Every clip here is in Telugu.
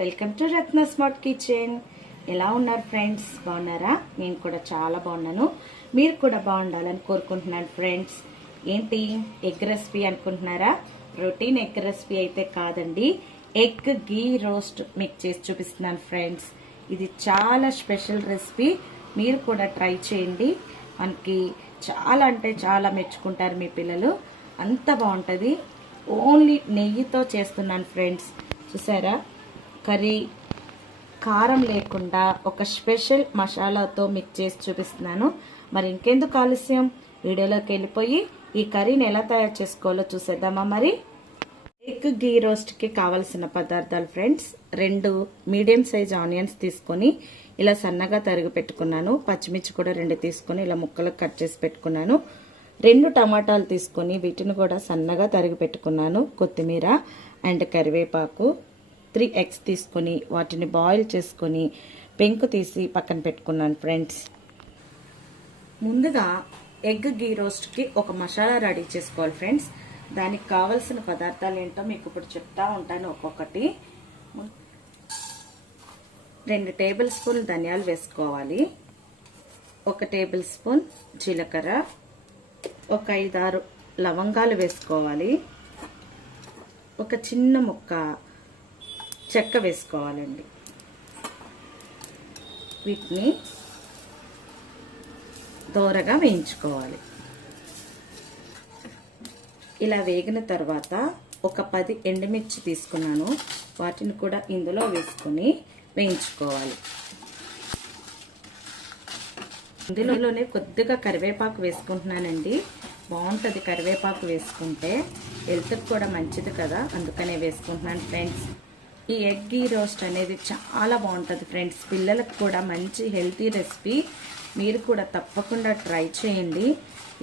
Welcome to Ratna smart kitchen. ఎలా ఉన్నారు ఫ్రెండ్స్? బాగున్నారా? నేను కూడా చాలా బాగున్నాను. మీరు కూడా బాగుండాలని కోరుకుంటున్నాను ఫ్రెండ్స్. ఏంటి? ఎగ్ రెసిపీ అనుకుంటున్నారా? రొటీన్ ఎగ్ రెసిపీ అయితే కాదండి. ఎగ్ గీ రోస్ట్ మీకు చేసి చూపిస్తున్నాను ఫ్రెండ్స్. ఇది చాలా స్పెషల్ రెసిపీ. మీరు కూడా ట్రై చేయండి. మనకి చాలా అంటే చాలా మెచ్చుకుంటారు మీ పిల్లలు. అంత బాగుంటుంది. ఓన్లీ నెయ్యితో చేస్తున్నాను ఫ్రెండ్స్. చూసారా? కర్రీ కారం లేకుండా ఒక స్పెషల్ మసాలాతో మిక్స్ చేసి చూపిస్తున్నాను. మరి ఇంకెందుకు ఆలస్యం? వీడియోలోకి వెళ్ళిపోయి ఈ కర్రీని ఎలా తయారు చేసుకోవాలో చూసేద్దామా మరి? ఎగ్ గీ రోస్ట్కి కావలసిన పదార్థాలు ఫ్రెండ్స్ రెండు మీడియం సైజ్ ఆనియన్స్ తీసుకొని ఇలా సన్నగా తరిగి పెట్టుకున్నాను. పచ్చిమిర్చి కూడా రెండు తీసుకొని ఇలా ముక్కలకు కట్ చేసి పెట్టుకున్నాను. రెండు టమాటాలు తీసుకొని వీటిని కూడా సన్నగా తరిగి పెట్టుకున్నాను. కొత్తిమీర అండ్ కరివేపాకు. త్రీ ఎగ్స్ తీసుకొని వాటిని బాయిల్ చేసుకొని పెంకు తీసి పక్కన పెట్టుకున్నాను ఫ్రెండ్స్. ముందుగా ఎగ్ గీ రోస్ట్కి ఒక మసాలా రెడీ చేసుకోవాలి ఫ్రెండ్స్. దానికి కావలసిన పదార్థాలు ఏంటో మీకు ఇప్పుడు చెప్తా ఉంటాను ఒక్కొక్కటి. రెండు టేబుల్ స్పూన్ ధనియాలు వేసుకోవాలి. ఒక టేబుల్ స్పూన్ జీలకర్ర. ఒక ఐదారు లవంగాలు వేసుకోవాలి. ఒక చిన్న ముక్క చెక్క వేసుకోవాలండి. వీటిని దోరగా వేయించుకోవాలి. ఇలా వేగిన తర్వాత ఒక పది ఎండుమిర్చి తీసుకున్నాను. వాటిని కూడా ఇందులో వేసుకొని వేయించుకోవాలి. ఇందులోనే కొద్దిగా కరివేపాకు వేసుకుంటున్నానండి. బాగుంటుంది కరివేపాకు వేసుకుంటే హెల్త్కి కూడా మంచిది కదా. అందుకనే వేసుకుంటున్నాను ఫ్రెండ్స్. ఈ ఎగ్ గీ రోస్ట్ అనేది చాలా బాగుంటుంది ఫ్రెండ్స్. పిల్లలకు కూడా మంచి హెల్తీ రెసిపీ. మీరు కూడా తప్పకుండా ట్రై చేయండి.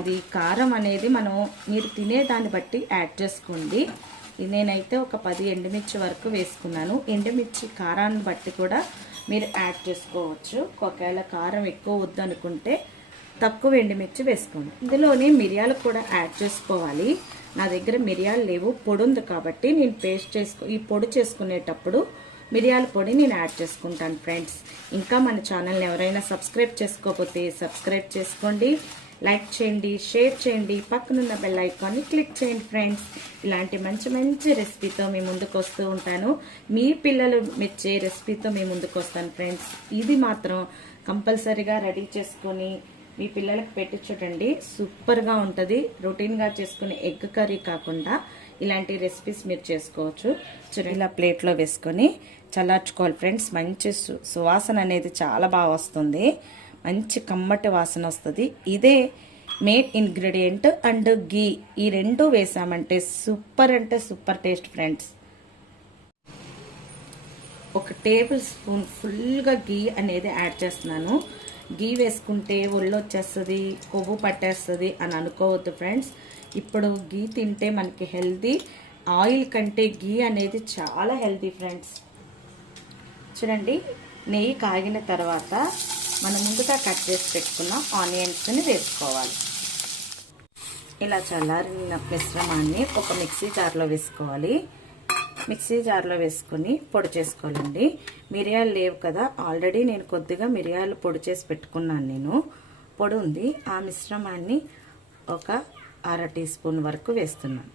ఇది కారం అనేది మనం మీరు తినే దాన్ని బట్టి యాడ్ చేసుకోండి. నేనైతే ఒక పది ఎండుమిర్చి వరకు వేసుకున్నాను. ఎండుమిర్చి కారాన్ని బట్టి కూడా మీరు యాడ్ చేసుకోవచ్చు. ఒకవేళ కారం ఎక్కువ వద్దనుకుంటే తక్కువ ఎండుమిర్చి వేసుకోండి. ఇందులోనే మిరియాలు కూడా యాడ్ చేసుకోవాలి. నా దగ్గర మిరియాలు లేవు పొడి ఉంది కాబట్టి నేను పేస్ట్ చేసుకో ఈ పొడి చేసుకునేటప్పుడు మిరియాల పొడి నేను యాడ్ చేసుకుంటాను ఫ్రెండ్స్. ఇంకా మన ఛానల్ని ఎవరైనా సబ్స్క్రైబ్ చేసుకోకపోతే సబ్స్క్రైబ్ చేసుకోండి లైక్ చేయండి షేర్ చేయండి పక్కనున్న బెల్ ఐకాన్ని క్లిక్ చేయండి ఫ్రెండ్స్. ఇలాంటి మంచి మంచి రెసిపీతో మీ ముందుకు వస్తూ ఉంటాను. మీ పిల్లలు మెచ్చే రెసిపీతో మీ ముందుకు వస్తాను ఫ్రెండ్స్. ఇది మాత్రం కంపల్సరీగా రెడీ చేసుకొని మీ పిల్లలకు పెట్టి చూడండి. సూపర్గా ఉంటుంది. రొటీన్గా చేసుకునే ఎగ్ కర్రీ కాకుండా ఇలాంటి రెసిపీస్ మీరు చేసుకోవచ్చు. చూడండి ఇలా ప్లేట్లో వేసుకొని చల్లార్చుకోవాలి ఫ్రెండ్స్. మంచి సు సువాసన అనేది చాలా బాగా వస్తుంది. మంచి కమ్మటి వాసన వస్తుంది. ఇదే మెయిన్ ఇంగ్రీడియంట్ అండ్ గీ ఈ రెండు వేసామంటే సూపర్ అంటే సూపర్ టేస్ట్ ఫ్రెండ్స్. ఒక టేబుల్ స్పూన్ ఫుల్గా గీ అనేది యాడ్ చేస్తున్నాను. గీ వేసుకుంటే ఒళ్ళు వచ్చేస్తుంది కొవ్వు పట్టేస్తుంది అని అనుకోవద్దు ఫ్రెండ్స్ ఇప్పుడు గీ తింటే మనకి హెల్తీ ఆయిల్ కంటే గీ అనేది చాలా హెల్తీ ఫ్రెండ్స్ చూడండి నెయ్యి కాగిన తర్వాత మనం ముందుగా కట్ చేసి పెట్టుకున్న ఆనియన్స్ని వేసుకోవాలి. ఇలా చల్లారిన మిశ్రమాన్ని ఒక మిక్సీ జార్లో వేసుకోవాలి. మిక్సీ జార్లో వేసుకొని పొడి చేసుకోవాలండి. మిరియాలు లేవు కదా ఆల్రెడీ నేను కొద్దిగా మిరియాలు పొడి చేసి పెట్టుకున్నాను నేను. పొడి ఉంది. ఆ మిశ్రమాన్ని ఒక అర టీ స్పూన్ వరకు వేస్తున్నాను.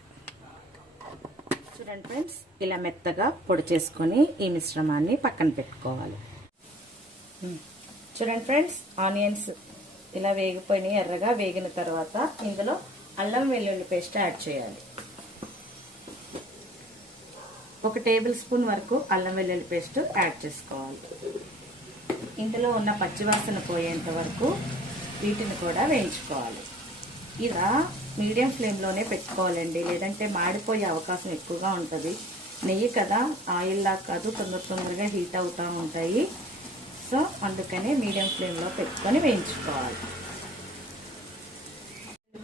చూడండి ఫ్రెండ్స్ ఇలా మెత్తగా పొడి చేసుకొని ఈ మిశ్రమాన్ని పక్కన పెట్టుకోవాలి. చూడండి ఫ్రెండ్స్ ఆనియన్స్ ఇలా వేగిపోయినాయి. ఎర్రగా వేగిన తర్వాత ఇందులో అల్లం వెల్లుల్లి పేస్ట్ యాడ్ చేయాలి. ఒక టేబుల్ స్పూన్ వరకు అల్లం వెల్లుల్లి పేస్ట్ యాడ్ చేసుకోవాలి. ఇందులో ఉన్న పచ్చివాసన పోయేంత వరకు వీటిని కూడా వేయించుకోవాలి. ఇలా మీడియం ఫ్లేమ్లోనే పెట్టుకోవాలండి లేదంటే మాడిపోయే అవకాశం ఎక్కువగా ఉంటుంది. నెయ్యి కదా ఆయిల్లా కాదు తొందర తొందరగా హీట్ అవుతూ ఉంటాయి. సో అందుకనే మీడియం ఫ్లేమ్లో పెట్టుకొని వేయించుకోవాలి.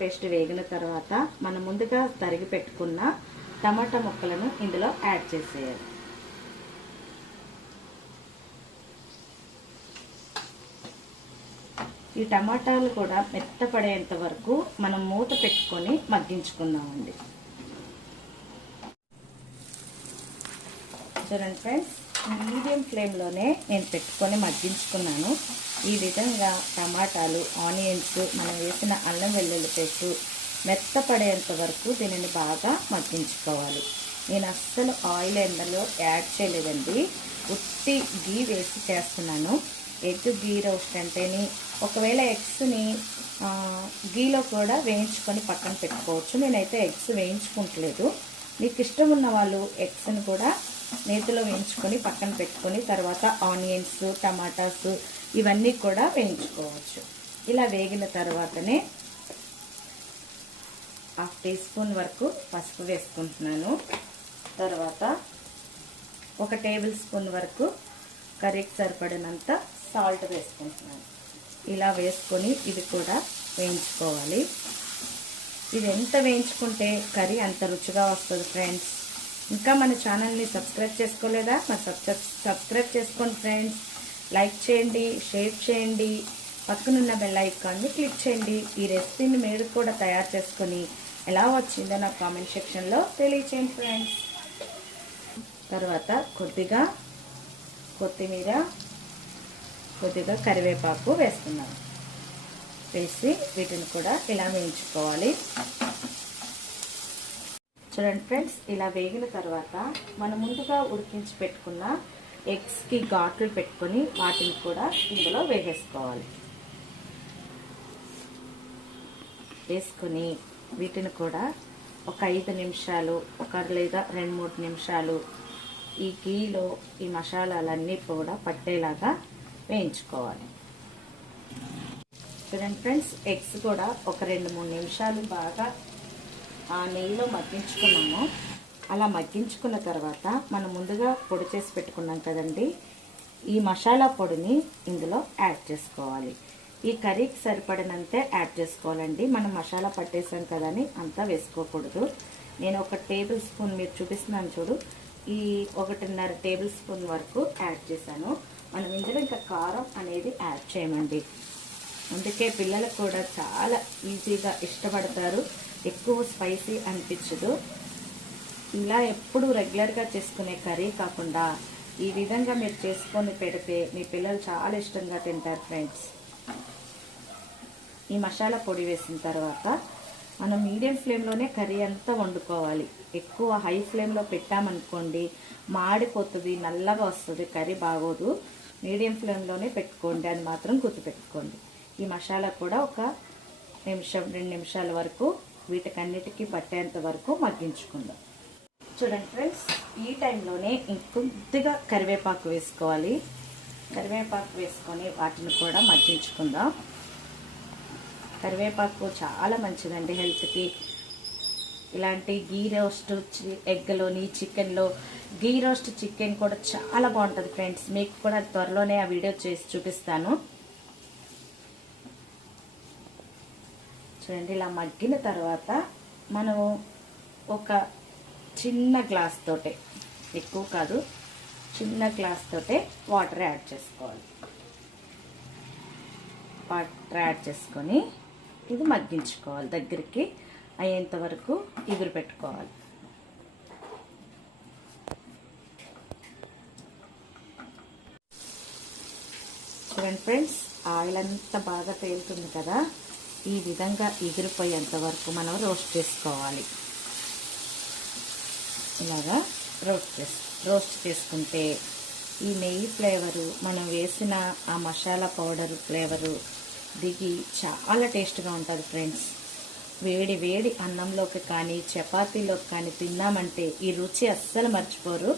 పేస్ట్ వేగిన తర్వాత మనం ముందుగా తరిగి పెట్టుకున్న టమాటా ముక్కలను ఇందులో యాడ్ చేసేయాలి. ఈ టమాటాలు కూడా మెత్తపడేంత వరకు మనం మూత పెట్టుకొని మగ్గించుకుందామండి. చూడండి ఫ్రెండ్స్ మీడియం ఫ్లేమ్లోనే నేను పెట్టుకొని మగ్గించుకున్నాను. ఈ విధంగా టమాటాలు ఆనియన్స్ మనం వేసిన అల్లం వెల్లుల్లి పేస్ట్ మెత్తపడేంత వరకు దీనిని బాగా మగ్గించుకోవాలి. నేను అస్సలు ఆయిల్ ఎండలో యాడ్ చేయలేదండి. ఉత్తి గీ వేసి చేస్తున్నాను. ఎగ్ గీ రోస్ట్ అంటేని ఒకవేళ ఎగ్స్ని గీలో కూడా వేయించుకొని పక్కన పెట్టుకోవచ్చు. నేనైతే ఎగ్స్ వేయించుకుంటలేదు. మీకు ఇష్టం ఉన్న వాళ్ళు ఎగ్స్ని కూడా నేతిలో వేయించుకొని పక్కన పెట్టుకొని తర్వాత ఆనియన్స్ టమాటాస్ ఇవన్నీ కూడా వేయించుకోవచ్చు. ఇలా వేగిన తర్వాతనే హాఫ్ టీ స్పూన్ వరకు పసుపు వేసుకుంటున్నాను. తర్వాత ఒక టేబుల్ స్పూన్ వరకు కర్రీకి సరిపడినంత సాల్ట్ వేసుకుంటున్నాను. ఇలా వేసుకొని ఇది కూడా వేయించుకోవాలి. ఇది ఎంత వేయించుకుంటే కర్రీ అంత రుచిగా వస్తుంది ఫ్రెండ్స్. ఇంకా మన ఛానల్ని సబ్స్క్రైబ్ చేసుకోలేదా? మరి సబ్స్క్రైబ్ సబ్స్క్రైబ్ చేసుకోండి ఫ్రెండ్స్. లైక్ చేయండి షేర్ చేయండి. పక్కనున్న బెల్ ఐకాన్ని క్లిక్ చేయండి. ఈ రెసిపీని మీరు కూడా తయారు చేసుకొని ఎలా వచ్చిందో నాకు కామెంట్ సెక్షన్లో తెలియచేయండి ఫ్రెండ్స్ తర్వాత కొద్దిగా కొత్తిమీర కొద్దిగా కరివేపాకు వేస్తున్నాం వేసి వీటిని కూడా ఇలా వేయించుకోవాలి. చూడండి ఫ్రెండ్స్ ఇలా వేగిన తర్వాత మనం ముందుగా ఉడికించి పెట్టుకున్న ఎగ్స్కి ఘాట్లు పెట్టుకొని వాటిని కూడా ఇందులో వేసేసుకోవాలి. వేసుకొని వీటిని కూడా ఒక ఐదు నిమిషాలు ఒక లేదా రెండు మూడు నిమిషాలు ఈ గీలో ఈ మసాలాలన్నీ కూడా పట్టేలాగా వేయించుకోవాలి. చూడండి ఫ్రెండ్స్ ఎగ్స్ కూడా ఒక రెండు మూడు నిమిషాలు బాగా ఆ నెయ్యిలో మగ్గించుకున్నాము. అలా మగ్గించుకున్న తర్వాత మనం ముందుగా పొడి చేసి పెట్టుకున్నాం కదండి ఈ మసాలా పొడిని ఇందులో యాడ్ చేసుకోవాలి. ఈ కర్రీకి సరిపడినంతే యాడ్ చేసుకోవాలండి. మనం మసాలా పట్టేసాం కదని అంతా వేసుకోకూడదు. నేను ఒక టేబుల్ స్పూన్ మీరు చూపిస్తున్నాను చూడు. ఈ ఒకటిన్నర టేబుల్ స్పూన్ వరకు యాడ్ చేశాను. మనం ఇందులో ఇంకా కారం అనేది యాడ్ చేయమండి. అందుకే పిల్లలకు కూడా చాలా ఈజీగా ఇష్టపడతారు. ఎక్కువ స్పైసీ అనిపించదు. ఇలా ఎప్పుడు రెగ్యులర్గా చేసుకునే కర్రీ కాకుండా ఈ విధంగా మీరు చేసుకొని పెడితే మీ పిల్లలు చాలా ఇష్టంగా తింటారు ఫ్రెండ్స్. ఈ మసాలా పొడి వేసిన తర్వాత మనం మీడియం ఫ్లేమ్లోనే కర్రీ అంతా వండుకోవాలి. ఎక్కువ హై ఫ్లేమ్లో పెట్టామనుకోండి మాడిపోతుంది నల్లగా వస్తుంది కర్రీ బాగోదు. మీడియం ఫ్లేమ్లోనే పెట్టుకోండి అది మాత్రం గుర్తుపెట్టుకోండి. ఈ మసాలా కూడా ఒక నిమిషం రెండు నిమిషాల వరకు వీటికన్నిటికీ పట్టేంత వరకు మగ్గించుకుందాం. చూడండి ఫ్రెండ్స్ ఈ టైంలోనే ఇంకొద్దిగా కరివేపాకు వేసుకోవాలి. కరివేపాకు వేసుకొని వాటిని కూడా మగ్గించుకుందాం. కరివేపాకు చాలా మంచిదండి హెల్త్కి. ఇలాంటి గీ రోస్ట్ ఎగ్లోని చికెన్లో గీ రోస్ట్ చికెన్ కూడా చాలా బాగుంటుంది ఫ్రెండ్స్. మీకు కూడా త్వరలోనే ఆ వీడియో చేసి చూపిస్తాను. చూడండి ఇలా మగ్గిన తర్వాత మనం ఒక చిన్న గ్లాస్ తోటే ఎక్కువ కాదు చిన్న గ్లాస్ తోటే వాటర్ యాడ్ చేసుకోవాలి. వాటర్ యాడ్ చేసుకొని ఇది మగ్గించుకోవాలి దగ్గరికి అయ్యేంత వరకు ఎగురు పెట్టుకోవాలి. చూడండి ఫ్రెండ్స్ ఆయిల్ అంతా బాగా తేలుతుంది కదా? ఈ విధంగా ఎగిరిపోయేంత వరకు మనం రోస్ట్ చేసుకోవాలి. ఇలాగా రోస్ట్ చేసు రోస్ట్ చేసుకుంటే ఈ నెయ్యి ఫ్లేవరు మనం వేసిన ఆ మసాలా పౌడర్ ఫ్లేవరు దిగి చాలా టేస్ట్గా ఉంటుంది ఫ్రెండ్స్. వేడి వేడి అన్నంలోకి కానీ చపాతీలోకి కానీ తిన్నామంటే ఈ రుచి అస్సలు మర్చిపోరు.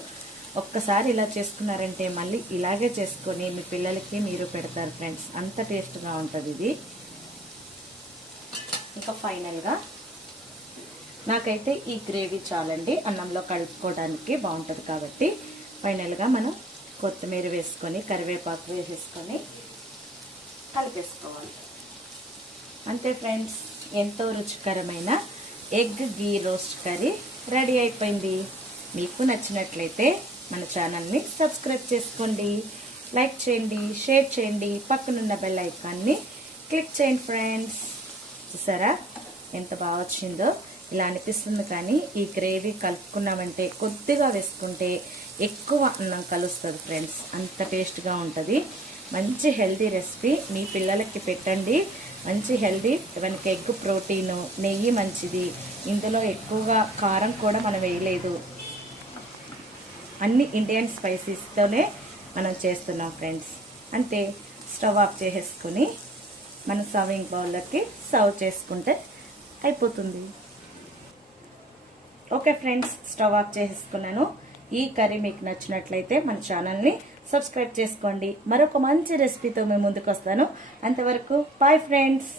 ఒక్కసారి ఇలా చేసుకున్నారంటే మళ్ళీ ఇలాగే చేసుకొని మీ పిల్లలకి మీరు పెడతారు ఫ్రెండ్స్. అంత టేస్ట్గా ఉంటుంది ఇది. ఇంకా ఫైనల్గా నాకైతే ఈ గ్రేవీ చాలండి. అన్నంలో కలుపుకోవడానికి బాగుంటుంది కాబట్టి ఫైనల్గా మనం కొత్తిమీర వేసుకొని కరివేపాకు వేసేసుకొని కలిపేసుకోవాలి. అంతే ఫ్రెండ్స్ ఎంతో రుచికరమైన egg ghee roast curry ready అయిపోయింది. మీకు నచ్చినట్లయితే మన ఛానల్ని సబ్స్క్రైబ్ చేసుకోండి. లైక్ చేయండి షేర్ చేయండి. పక్కనున్న బెల్ ఐకాన్ని క్లిక్ చేయండి ఫ్రెండ్స్. చూసారా? ఎంత బాగా వచ్చిందో. ఇలా అనిపిస్తుంది కానీ ఈ గ్రేవీ కలుపుకున్నామంటే కొద్దిగా వేసుకుంటే ఎక్కువ అన్నం కలుస్తుంది ఫ్రెండ్స్ అంత టేస్ట్గా ఉంటుంది. మంచి హెల్దీ రెసిపీ మీ పిల్లలకి పెట్టండి. మంచి హెల్దీ మనకి ఎగ్ ప్రోటీన్ నెయ్యి మంచిది. ఇందులో ఎక్కువగా కారం కూడా మనం వేయలేదు. అన్ని ఇండియన్ స్పైసీస్తోనే మనం చేస్తున్నాం ఫ్రెండ్స్ అంతే స్టవ్ ఆఫ్ చేసేసుకొని మన సర్వింగ్ బౌల్లోకి సర్వ్ చేసుకుంటే అయిపోతుంది. ఓకే ఫ్రెండ్స్ స్టవ్ ఆఫ్ చేసేసుకున్నాను. ఈ కర్రీ మీకు నచ్చినట్లయితే మన ఛానల్ని సబ్స్క్రైబ్ చేసుకోండి. మరొక మంచి రెసిపీతో మేము ముందుకు వస్తాను అంతవరకు బాయ్ ఫ్రెండ్స్